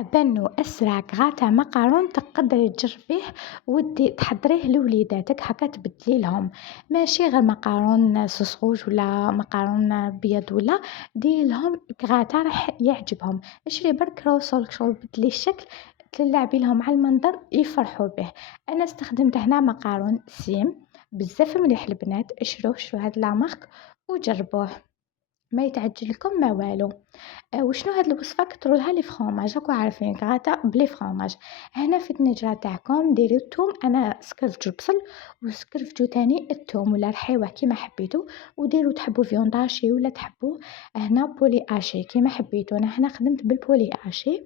بانو أسرع كغا مقارون تقدري تجربيه تحضريه لوليداتك هاكا تبدليلهم، ماشي غير مقارون صوص روج ولا مقارون بيض ولا ديريلهم كغاتا راح يعجبهم، اشري برك روسول شغل بدلي الشكل تلعبي لهم على المنظر يفرحوا به. أنا استخدمت هنا مقارون سيم بزاف مليح البنات، شرو هاد لا مارك وجربوه ما يتعجلكم ما والو. وشنو هاد الوصفة كترولها لي فخوماج راكو عارفين كغاتا بلي فخوماج. هنا في الطنجرة تاعكم ديريو الثوم، انا سكرفجو البصل وسكرفجو تاني الثوم ولا الحيوة كيما حبيتو، وديرو تحبو فيوند هاشي ولا تحبوه هنا بولي اشي كيما حبيتو. انا هنا خدمت بالبولي اشي،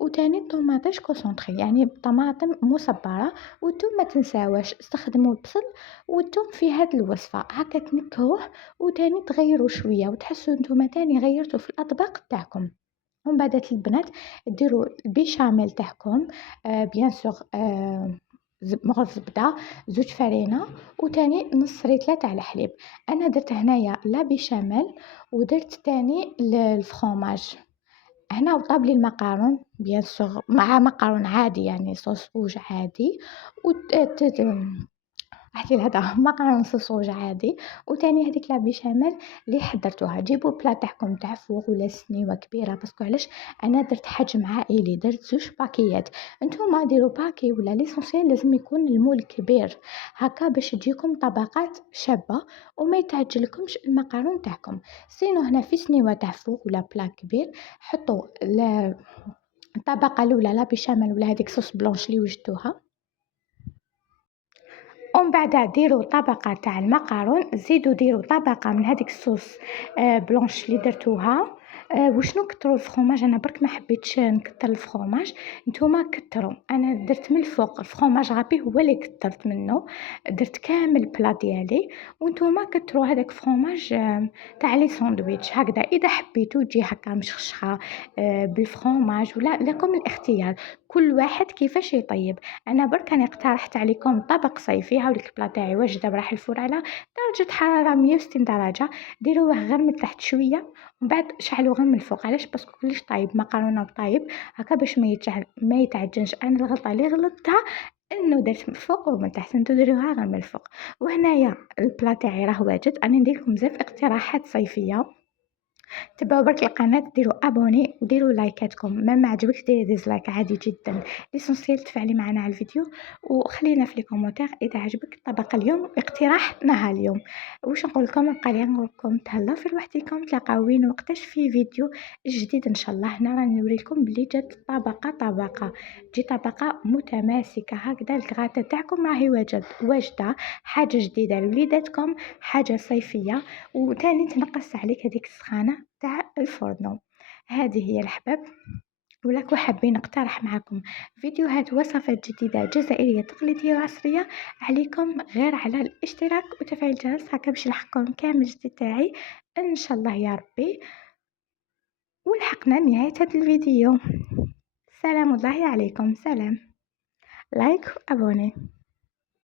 وتاني الطوماطيش كونسونطري يعني طماطم مصبرة، والثوم ما تنساوش استخدموا البصل والثوم في هاد الوصفة هكا تنكهوه، وتاني تغيروا شوية وتحسوا نتوما تاني غيرتوا في الأطباق تاعكم. ومن بعد البنات ديروا البيشاميل تاعكم بيان سور مغ زبدة، زوج فرينة، وتاني نص ريتلة تاع الحليب. أنا درت هنايا لا بيشاميل ودرت تاني الفخوماج. هنا وطاب لي المقارون بيان سور مع مقارون عادي يعني صوص روج عادي، وت ت أحكي لهذا مقرون صوص عادي، وتاني هذيك لا بيشاميل اللي حضرتوها. جيبوا بلا تاعكم تاع فوغ ولا سنيوة كبيرة، باسكو علاش أنا درت حجم عائلي درت زوج باكيات، نتوما ديروا باكي ولا ليسونسيال لازم يكون المول كبير هكا باش تجيكم طبقات شابة وما يتعجلكمش المقارون تاعكم. سينو هنا في سنيوة تاع فوغ ولا بلا كبير حطوا الطبقة الأولى لا بيشاميل ولا هذيك صوص بلونش اللي وجدتوها، ومن بعد ديروا طبقة تاع المقارون، زيدوا ديروا طبقة من هذيك الصوص بلونش اللي درتوها. وشنو كتروا الفخوماج، انا برك ما حبيتش نكتر الفخوماج، نتوما كتروا. انا درت من الفوق الفخوماج غابي هو اللي كترت منه، درت كامل البلا ديالي، وانتوما كتروا هذاك الفخوماج تاع لي ساندويتش هكذا اذا حبيتو تجي هكا مشخشخه بالفخوماج ولا لكم الاختيار، كل واحد كيفاش يطيب. انا برك راني اقترحت عليكم طبق صيفي، هاوليك البلا تاعي واجده راح الفرن على درجه حراره 160 درجه، ديروه غير من تحت شويه ومن بعد شعلوه غير من الفوق. علاش؟ باسكو كلش طايب مقارونه وطايب هكا باش ما يتعجنش. انا الغلطه اللي غلطتها انه درت من الفوق ومن تحت، انتو ديروها غير من الفوق. وهنايا البلا تاعي راه واجد، انا ندير لكم بزاف اقتراحات صيفيه. تبعوا برك القناة، ديروا ابوني وديروا لايكاتكم، ما عجبكش ديري ديزلايك عادي جدا، ليسونسيال تفعلي معنا على الفيديو، وخلينا في لي كومونتير اذا عجبك الطبق اليوم اقتراح نهار اليوم. واش نقول لكم؟ نبقى لي نقول لكم تهلاو في وحدكم، تلاقاو وين وقتاش في فيديو جديد ان شاء الله. هنا راني نوريكم بلي جات طبقه طبقه، تجي طبقه متماسكه هكذا. الكغاتا تاعكم راهي واجده، حاجه جديده لوليداتكم، حاجه صيفيه، وتاني تنقص عليك هذيك السخانه تاع الفرن. هذه هي الأحباب، ولاكو حابين نقترح معكم فيديوهات وصفات جديدة جزائرية تقليدية وعصرية، عليكم غير على الاشتراك وتفعيل الجرس هكا باش يلحقكم كامل جديد تاعي ان شاء الله يا ربي. ولحقنا نهاية هذا الفيديو، سلام الله عليكم، سلام، لايك وابوني.